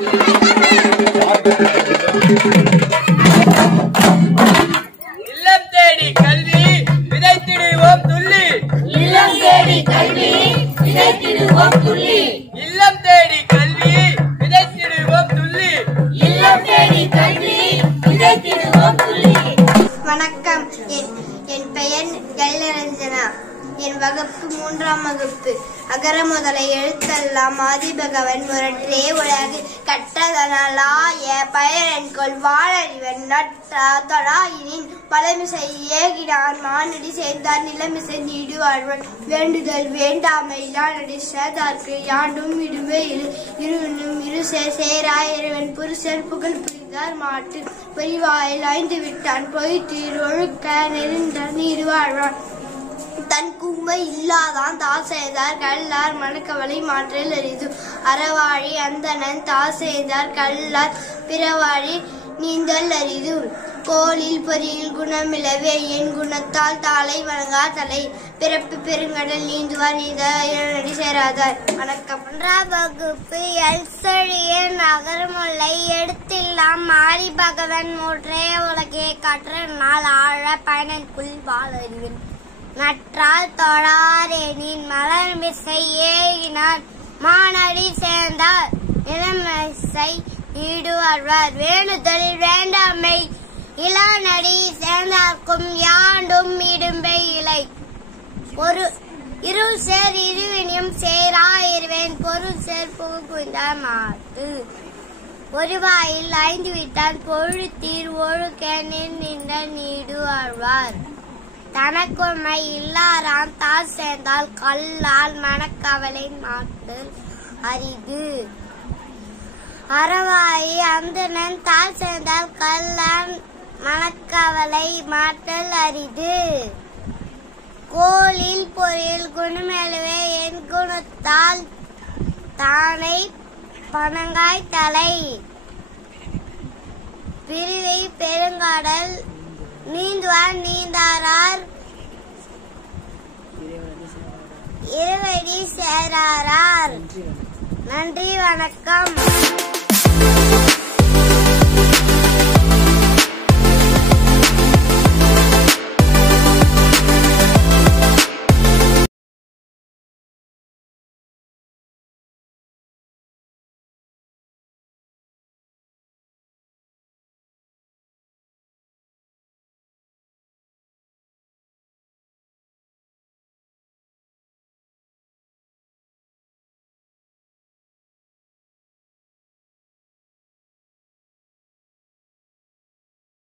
இல்லம் தேடி கல்வி விதைத்திடுவோம் துள்ளி. இல்லம் தேடி கல்வி விதைத்திடுவோம் துள்ளி. இல்லம் தேடி கல்வி விதைத்திடுவோம் துள்ளி. இல்லம் தேடி கல்வி விதைத்திடுவோம் துள்ளி. வணக்கம். என் பெயர் கைலரஞ்சனா. என் வகுப்பு 3ஆம் வகுப்பு. அகர முதல எழுத்தெல்லாம் ஆதிபகவன் முரற்றே உலகு கற்றதனாலாய பயரென்கொள் வாழறிவன் நட்டாயினின் பழமிசை ஏகினான் மானடி சேர்ந்தார் நிலமிசை நீடு வாழ்வன் வேண்டுதல் வேண்டாமை யானடி சேதார்க்கு யாண்டும் இடுமே இருவனும் இரு சேராய் இறைவன் புருஷர் புகழ் புரிந்தார் மாட்டு பொறிவாயில் ஐந்து விட்டான் பொய்த்தீர் ஒழுக்க நெருந்த நீடு வாழ்வான் தன் கூமை இல்லாதான் தால் செய்தார் கல்லார் மனக்கவலை மாற்றல் அரிது அறவாழி அந்தணன் தால் செய்தார் கல்லார் பிறவாழி நீந்தல் அரிது கோலில் பொறியில் குணமிலவே என் குணத்தால் தாளை வணங்கா தலை பிறப்பு பெருங்கடல் நீந்துவார் நீதி சேராதார். வணக்கம். 1ஆம் வகுப்பு எல்சொழியன் அகரமுல்லை எடுத்தில்லாம் மாறி பகவன் மூற்றே உலகே கற்ற நாள் ஆழ பயனன்குள் வாழறிவன் நற்றால் தொழாரெனின் மலர் மிசை ஏகினான் மானடி சேர்ந்தார் நிலமிசை ஈடு வாழ்வார் வேண்டுதல் வேண்டாமை இளநடி சேர்ந்தார்க்கும் யாண்டும் இடும்பை இலை ஒரு இரு சேர் இருவினியும் சேராயிருவேன் பொருள் சேர் புகுந்தார் மாட்டு ஒருவாயில் ஐந்து விட்டான் பொழுத்தீர் ஒழுக்க நின்ற நீடு வாழ்வார் தனக்குமை இல்லாரான் தால் சேர்ந்தால் கல்லால் மனக்கவலை மாட்டல் அரிது அறவாயி அந்தணன் தால் சேர்ந்தால் கல்லால் மனக்கவலை மாட்டல் அரிது கோலில் பொறியில் குணமெழுவே என் குணத்தால் தானை பனங்காய் தலை பிரிவை பெருங்கடல் நீந்துவார் நீந்தாரார் இருவடி சேராரார். நன்றி, வணக்கம்.